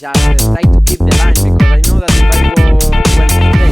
just try to keep the line, because I know that if I go well today,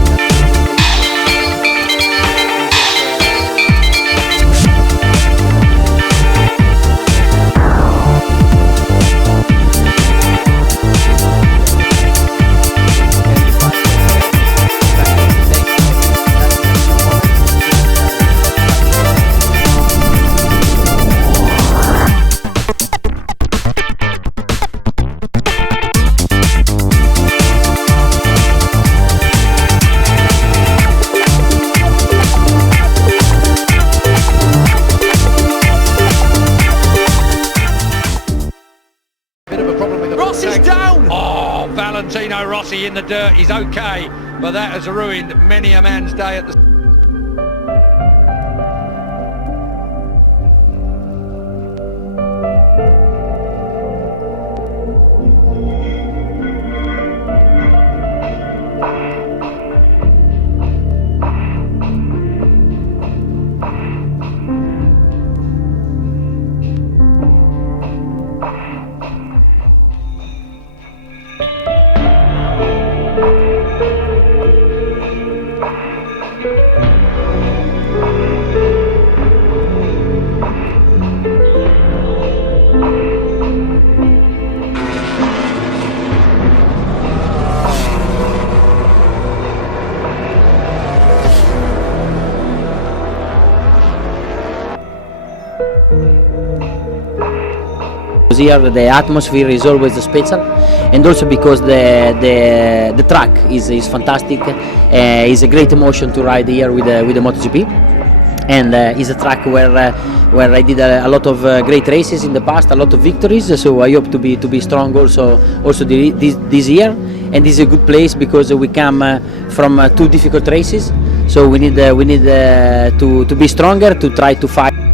Rossi's down! Oh, Valentino Rossi in the dirt. He's okay, but that has ruined many a man's day at the... Here the atmosphere is always special, and also because the track is fantastic. It's a great emotion to ride here with the MotoGP, and it's a track where I did a lot of great races in the past, a lot of victories. So I hope to be strong also this year, and this is a good place because we come from two difficult races. So we need to be stronger to try to fight.